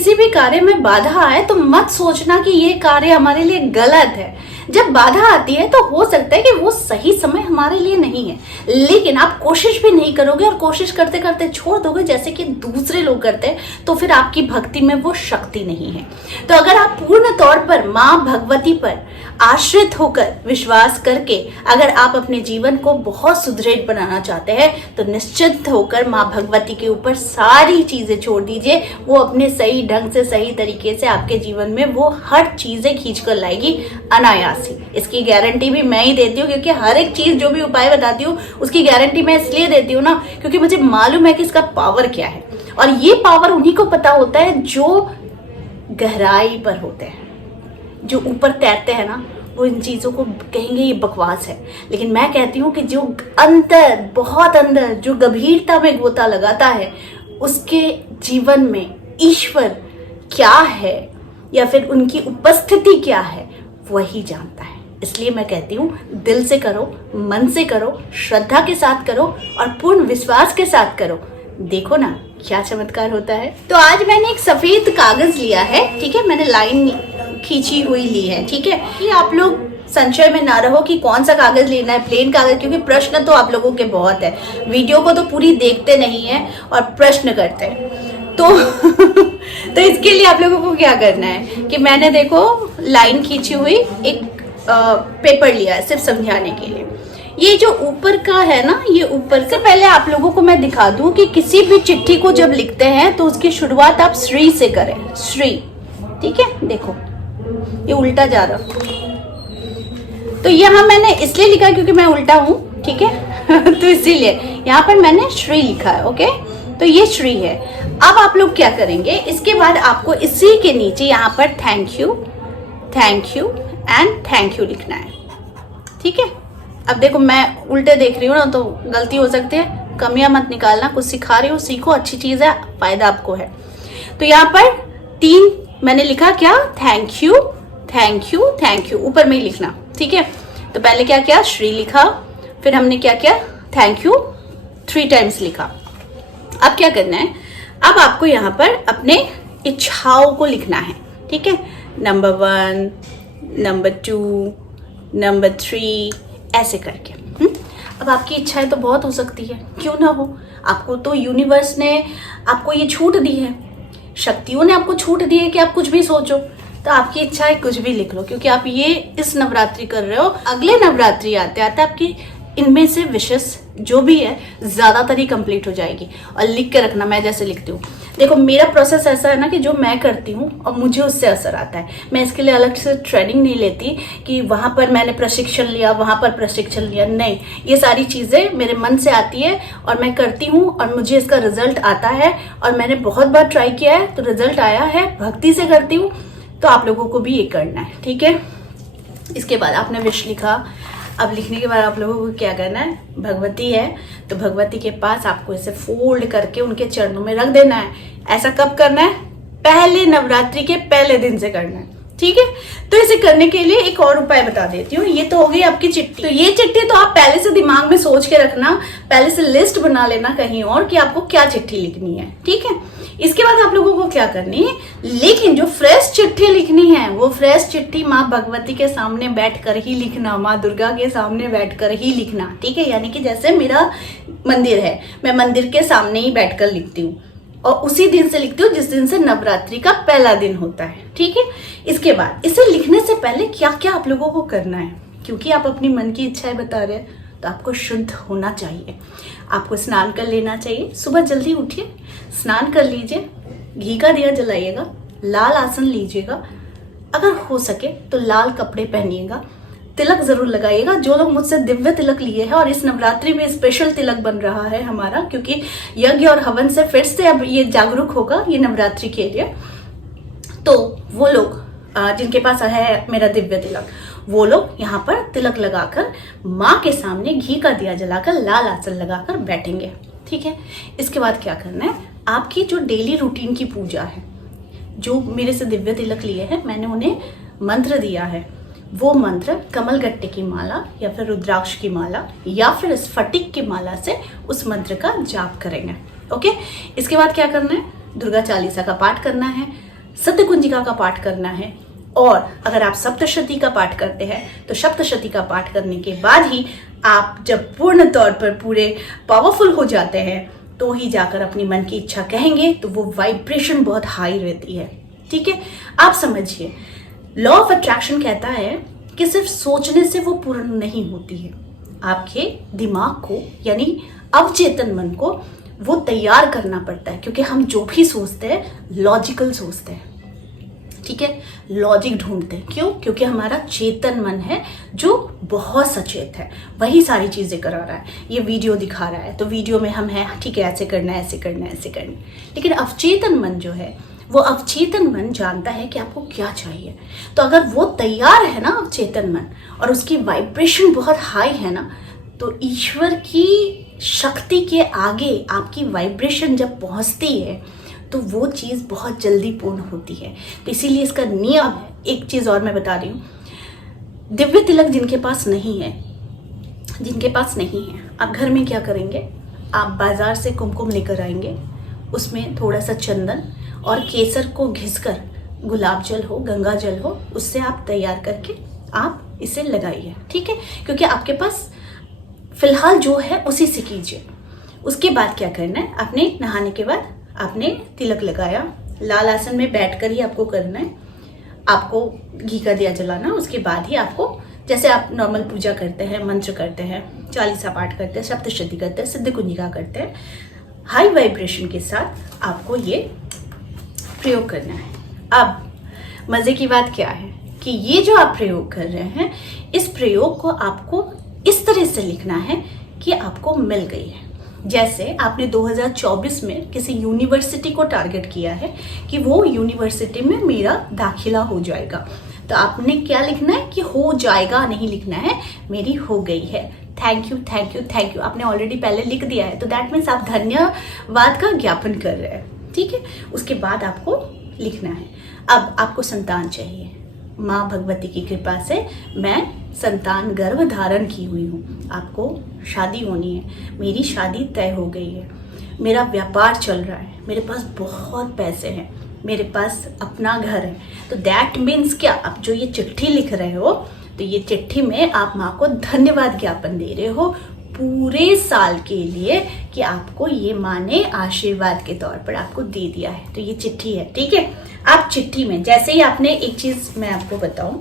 किसी भी कार्य में बाधा आए तो मत सोचना कि ये कार्य हमारे लिए गलत है। जब बाधा आती है तो हो सकता है कि वो सही समय हमारे लिए नहीं है, लेकिन आप कोशिश भी नहीं करोगे और कोशिश करते करते छोड़ दोगे जैसे कि दूसरे लोग करते हैं, तो फिर आपकी भक्ति में वो शक्ति नहीं है। तो अगर आप पूर्ण तौर पर माँ भगवती पर आश्रित होकर विश्वास करके अगर आप अपने जीवन को बहुत सुदृढ़ बनाना चाहते हैं तो निश्चित होकर माँ भगवती के ऊपर सारी चीजें छोड़ दीजिए। वो अपने सही ढंग से सही तरीके से आपके जीवन में वो हर चीजें खींच कर लाएगी अनायास ही। इसकी गारंटी भी मैं ही देती हूँ, क्योंकि हर एक चीज जो भी उपाय बताती हूँ उसकी गारंटी मैं इसलिए देती हूँ ना, क्योंकि मुझे मालूम है कि इसका पावर क्या है। और ये पावर उन्हीं को पता होता है जो गहराई पर होते हैं, जो ऊपर तैरते हैं ना, वो इन चीजों को कहेंगे ये बकवास है। लेकिन मैं कहती हूँ कि जो अंदर, बहुत अंदर, जो गंभीरता में गोता लगाता है, उसके जीवन में ईश्वर क्या है या फिर उनकी उपस्थिति क्या है वही जानता है। इसलिए मैं कहती हूँ दिल से करो, मन से करो, श्रद्धा के साथ करो और पूर्ण विश्वास के साथ करो। देखो ना क्या चमत्कार होता है। तो आज मैंने एक सफेद कागज लिया है, ठीक है, मैंने लाइन खींची हुई ली है, ठीक है। कि आप लोग संशय में ना रहो कि कौन सा कागज लेना है, प्लेन कागज, क्योंकि प्रश्न तो आप लोगों के बहुत है। वीडियो को तो पूरी देखते नहीं है और प्रश्न करते हैं। तो इसके लिए आप लोगों को क्या करना है कि मैंने देखो लाइन खींची हुई एक पेपर लिया है सिर्फ समझाने के लिए। ये जो ऊपर का है ना, ये ऊपर से पहले आप लोगों को मैं दिखा दूं कि किसी भी चिट्ठी को जब लिखते हैं तो उसकी शुरुआत आप श्री से करें, श्री, ठीक है। देखो ये उल्टा जा रहा, तो यहाँ मैंने इसलिए लिखा क्योंकि मैं उल्टा हूं, ठीक है। तो इसीलिए यहाँ पर मैंने श्री लिखा है, ओके। तो ये श्री है। अब आप लोग क्या करेंगे, इसके बाद आपको इसी के नीचे यहाँ पर thank you and thank you लिखना है, ठीक है। अब देखो मैं उल्टे देख रही हूँ ना, तो गलती हो सकती है, कमियां मत निकालना। कुछ सिखा रही हूँ, सीखो, अच्छी चीज है, फायदा आपको है। तो यहाँ पर 3 मैंने लिखा, क्या, थैंक यू ऊपर में ही लिखना, ठीक है। तो पहले क्या किया, श्री लिखा, फिर हमने क्या किया, थैंक यू 3 टाइम्स लिखा। अब क्या करना है, अब आपको यहाँ पर अपने इच्छाओं को लिखना है, ठीक है। नंबर 1, नंबर 2, नंबर 3 ऐसे करके। अब आपकी इच्छाएं तो बहुत हो सकती है, क्यों ना हो। आपको तो यूनिवर्स ने आपको ये छूट दी है, शक्तियों ने आपको छूट दी है कि आप कुछ भी सोचो। तो आपकी इच्छाएं कुछ भी लिख लो, क्योंकि आप ये इस नवरात्रि कर रहे हो। अगले नवरात्रि आते आते आपकी इनमें से विशेष जो भी है ज्यादातर ही कंप्लीट हो जाएगी। और लिख के रखना, मैं जैसे लिखती हूँ। देखो मेरा प्रोसेस ऐसा है ना कि जो मैं करती हूँ और मुझे उससे असर आता है। मैं इसके लिए अलग से ट्रेनिंग नहीं लेती कि वहां पर मैंने प्रशिक्षण लिया, वहां पर प्रशिक्षण लिया, नहीं। ये सारी चीजें मेरे मन से आती है और मैं करती हूँ और मुझे इसका रिजल्ट आता है। और मैंने बहुत बार ट्राई किया है तो रिजल्ट आया है, भक्ति से करती हूँ। तो आप लोगों को भी ये करना है, ठीक है। इसके बाद आपने विश लिखा। अब लिखने के बाद आप लोगों को क्या करना है, भगवती है तो भगवती के पास आपको इसे फोल्ड करके उनके चरणों में रख देना है। ऐसा कब करना है, पहले नवरात्रि के पहले दिन से करना है, ठीक है। तो इसे करने के लिए एक और उपाय बता देती हूँ। ये तो हो गई आपकी चिट्ठी। तो ये चिट्ठी तो आप पहले से दिमाग में सोच के रखना, पहले से लिस्ट बना लेना कहीं और कि आपको क्या चिट्ठी लिखनी है, ठीक है। इसके बाद आप लोगों को क्या करनी है, लेकिन जो फ्रेश चिट्ठी लिखनी है वो फ्रेश चिट्ठी माँ भगवती के सामने बैठकर ही लिखना, माँ दुर्गा के सामने बैठकर ही लिखना, ठीक है। यानी कि जैसे मेरा मंदिर है, मैं मंदिर के सामने ही बैठकर लिखती हूँ और उसी दिन से लिखती हूँ जिस दिन से नवरात्रि का पहला दिन होता है, ठीक है। इसके बाद इसे लिखने से पहले क्या क्या आप लोगों को करना है, क्योंकि आप अपनी मन की इच्छाएं बता रहे हैं तो आपको शुद्ध होना चाहिए। आपको स्नान कर लेना चाहिए, सुबह जल्दी उठिए, स्नान कर लीजिए, घी का दिया जलाइएगा, लाल आसन लीजिएगा, अगर हो सके तो लाल कपड़े पहनिएगा, तिलक जरूर लगाइएगा। जो लोग मुझसे दिव्य तिलक लिए हैं, और इस नवरात्रि में स्पेशल तिलक बन रहा है हमारा, क्योंकि यज्ञ और हवन से फिर से अब ये जागरूक होगा ये नवरात्रि के लिए। तो वो लोग जिनके पास है मेरा दिव्य तिलक, वो लोग यहाँ पर तिलक लगाकर माँ के सामने घी का दिया जलाकर लाल आसन लगाकर बैठेंगे, ठीक है। इसके बाद क्या करना है, आपकी जो डेली रूटीन की पूजा है, जो मेरे से दिव्य तिलक लिए हैं, मैंने उन्हें मंत्र दिया है। वो मंत्र कमलगट्टे की माला या फिर रुद्राक्ष की माला या फिर स्फटिक की माला से उस मंत्र का जाप करेंगे, ओके। इसके बाद क्या करना है, दुर्गा चालीसा का पाठ करना है, सिद्ध कुंजिका का पाठ करना है। और अगर आप सप्तशती का पाठ करते हैं तो सप्तशती का पाठ करने के बाद ही आप जब पूर्ण तौर पर पूरे पावरफुल हो जाते हैं तो ही जाकर अपनी मन की इच्छा कहेंगे, तो वो वाइब्रेशन बहुत हाई रहती है। ठीक है, आप समझिए, लॉ ऑफ अट्रैक्शन कहता है कि सिर्फ सोचने से वो पूर्ण नहीं होती है, आपके दिमाग को यानी अवचेतन मन को वो तैयार करना पड़ता है, क्योंकि हम जो भी सोचते हैं लॉजिकल सोचते हैं। ठीक है, लॉजिक ढूंढते हैं। क्यों? क्योंकि हमारा चेतन मन है जो बहुत सचेत है, वही सारी चीजें करा रहा है। ये वीडियो दिखा रहा है तो वीडियो में हम हैं, ठीक है ऐसे करना है, ऐसे करना है, ऐसे करना है। लेकिन अवचेतन मन जो है, वो अवचेतन मन जानता है कि आपको क्या चाहिए। तो अगर वो तैयार है ना अवचेतन मन, और उसकी वाइब्रेशन बहुत हाई है ना, तो ईश्वर की शक्ति के आगे आपकी वाइब्रेशन जब पहुंचती है तो वो चीज़ बहुत जल्दी पूर्ण होती है। तो इसीलिए इसका नियम है। एक चीज़ और मैं बता रही हूँ, दिव्य तिलक जिनके पास नहीं है, आप घर में क्या करेंगे, आप बाजार से कुमकुम लेकर आएंगे, उसमें थोड़ा सा चंदन और केसर को घिसकर, गुलाब जल हो, गंगा जल हो, उससे आप तैयार करके आप इसे लगाइए। ठीक है, क्योंकि आपके पास फिलहाल जो है उसी से कीजिए। उसके बाद क्या करना है, आपने नहाने के बाद आपने तिलक लगाया, लाल आसन में बैठकर ही आपको करना है। आपको घी का दिया जलाना, उसके बाद ही आपको, जैसे आप नॉर्मल पूजा करते हैं, मंत्र करते हैं, चालीसा पाठ करते हैं, सप्तशती करते हैं, सिद्ध कुंजिका करते हैं, हाई वाइब्रेशन के साथ आपको ये प्रयोग करना है। अब मजे की बात क्या है कि ये जो आप प्रयोग कर रहे हैं, इस प्रयोग को आपको इस तरह से लिखना है कि आपको मिल गई है। जैसे आपने 2024 में किसी यूनिवर्सिटी को टारगेट किया है कि वो यूनिवर्सिटी में मेरा दाखिला हो जाएगा, तो आपने क्या लिखना है कि हो जाएगा नहीं लिखना है, मेरी हो गई है। Thank you thank you thank you आपने ऑलरेडी पहले लिख दिया है, तो दैट मीन्स आप धन्यवाद का ज्ञापन कर रहे हैं। ठीक है, उसके बाद आपको लिखना है, अब आपको संतान चाहिए। माँ भगवती की कृपा से मैं संतान गर्भ धारण की हुई हूँ, आपको शादी होनी है, मेरी शादी तय हो गई है, मेरा व्यापार चल रहा है, मेरे पास बहुत पैसे हैं, मेरे पास अपना घर है। तो दैट मीन्स क्या, आप जो ये चिट्ठी लिख रहे हो, तो ये चिट्ठी में आप माँ को धन्यवाद ज्ञापन दे रहे हो पूरे साल के लिए कि आपको ये माँ ने आशीर्वाद के तौर पर आपको दे दिया है। तो ये चिट्ठी है। ठीक है, आप चिट्ठी में जैसे ही आपने, एक चीज मैं आपको बताऊं,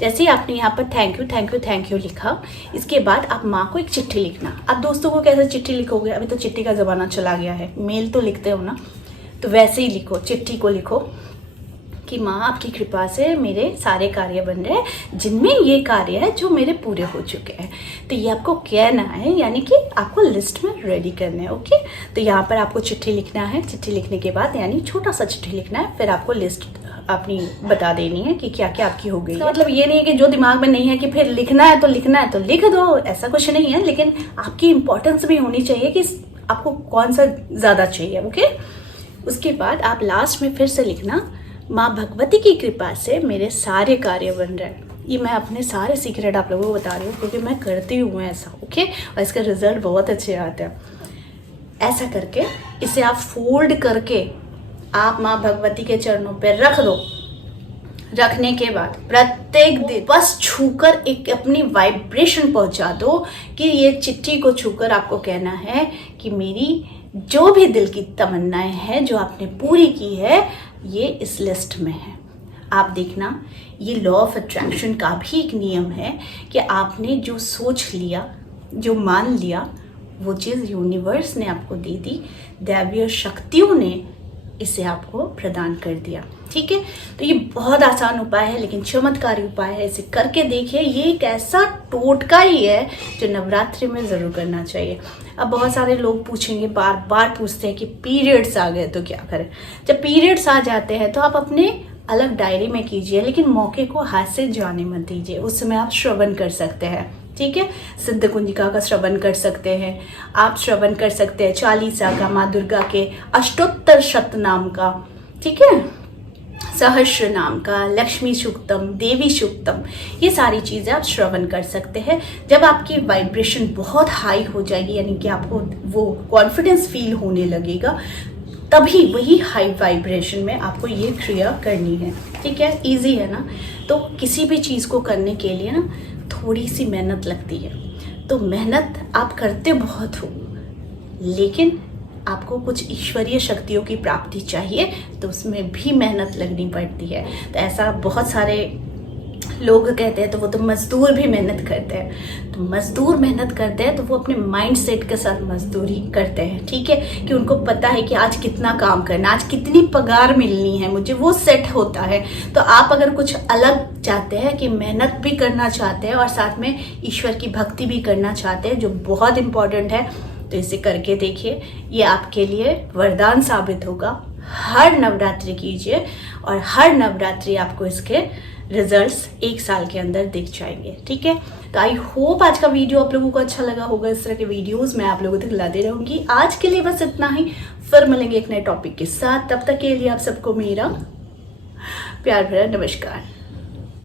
जैसे ही आपने यहाँ पर thank you thank you thank you लिखा, इसके बाद आप माँ को एक चिट्ठी लिखना। आप दोस्तों को कैसे चिट्ठी लिखोगे, अभी तो चिट्ठी का जमाना चला गया है, मेल तो लिखते हो ना, तो वैसे ही लिखो, चिट्ठी को लिखो कि माँ आपकी कृपा से मेरे सारे कार्य बन रहे हैं, जिनमें ये कार्य है जो मेरे पूरे हो चुके हैं। तो ये आपको कहना है, यानी कि आपको लिस्ट में रेडी करना है। ओके, तो यहाँ पर आपको चिट्ठी लिखना है। चिट्ठी लिखने के बाद, यानी छोटा सा चिट्ठी लिखना है, फिर आपको लिस्ट अपनी बता देनी है कि क्या क्या आपकी हो गई है। मतलब ये नहीं है कि जो दिमाग में नहीं है कि फिर लिखना है तो लिख दो, ऐसा कुछ नहीं है, लेकिन आपकी इंपॉर्टेंस भी होनी चाहिए कि आपको कौन सा ज्यादा चाहिए। ओके, उसके बाद आप लास्ट में फिर से लिखना, माँ भगवती की कृपा से मेरे सारे कार्य बन रहे हैं। ये मैं अपने सारे सीक्रेट आप लोगों को बता रही हूँ क्योंकि मैं करती हूँ ऐसा। ओके, और इसका रिजल्ट बहुत अच्छे आते हैं। ऐसा करके इसे आप फोल्ड करके आप माँ भगवती के चरणों पे रख दो। रखने के बाद प्रत्येक दिन बस छूकर एक अपनी वाइब्रेशन पहुंचा दो कि ये चिट्ठी को छूकर आपको कहना है कि मेरी जो भी दिल की तमन्नाएं हैं जो आपने पूरी की है, ये इस लिस्ट में है। आप देखना, ये लॉ ऑफ अट्रैक्शन का भी एक नियम है कि आपने जो सोच लिया, जो मान लिया, वो चीज़ यूनिवर्स ने आपको दे दी, दैवीय शक्तियों ने इसे आपको प्रदान कर दिया। ठीक है, तो ये बहुत आसान उपाय है लेकिन चमत्कारी उपाय है, इसे करके देखिए। ये एक ऐसा टोटका ही है जो नवरात्रि में ज़रूर करना चाहिए। अब बहुत सारे लोग पूछेंगे, बार बार पूछते हैं कि पीरियड्स आ गए तो क्या करें। जब पीरियड्स आ जाते हैं तो आप अपने अलग डायरी में कीजिए, लेकिन मौके को हाथ से जाने मत दीजिए। उस समय आप श्रवण कर सकते हैं। ठीक है, सिद्ध कुंजिका का श्रवण कर सकते हैं, आप श्रवण कर सकते हैं चालीसा का, माँ दुर्गा के अष्टोत्तर शतनाम का, ठीक है, सहस्र नाम का, लक्ष्मी सूक्तम, देवी सूक्तम, ये सारी चीज़ें आप श्रवण कर सकते हैं। जब आपकी वाइब्रेशन बहुत हाई हो जाएगी, यानी कि आपको वो कॉन्फिडेंस फील होने लगेगा, तभी वही हाई वाइब्रेशन में आपको ये क्रिया करनी है। ठीक है, इजी है ना। तो किसी भी चीज़ को करने के लिए ना थोड़ी सी मेहनत लगती है। तो मेहनत आप करते बहुत हो, लेकिन आपको कुछ ईश्वरीय शक्तियों की प्राप्ति चाहिए, तो उसमें भी मेहनत लगनी पड़ती है। तो ऐसा बहुत सारे लोग कहते हैं, तो वो तो मजदूर भी मेहनत करते हैं। तो मजदूर मेहनत करते हैं तो वो अपने माइंड सेट के साथ मजदूरी करते हैं। ठीक है, कि उनको पता है कि आज कितना काम करना, आज कितनी पगार मिलनी है मुझे, वो सेट होता है। तो आप अगर कुछ अलग चाहते हैं, कि मेहनत भी करना चाहते हैं और साथ में ईश्वर की भक्ति भी करना चाहते हैं, जो बहुत इंपॉर्टेंट है, तो इसे करके देखिए, ये आपके लिए वरदान साबित होगा। हर नवरात्रि कीजिए और हर नवरात्रि आपको इसके रिजल्ट्स 1 साल के अंदर दिख जाएंगे। ठीक है, तो आई होप आज का वीडियो आप लोगों को अच्छा लगा होगा। इस तरह के वीडियोस मैं आप लोगों तक लाते रहूंगी। आज के लिए बस इतना ही, फिर मिलेंगे एक नए टॉपिक के साथ। तब तक के लिए आप सबको मेरा प्यार भरा नमस्कार।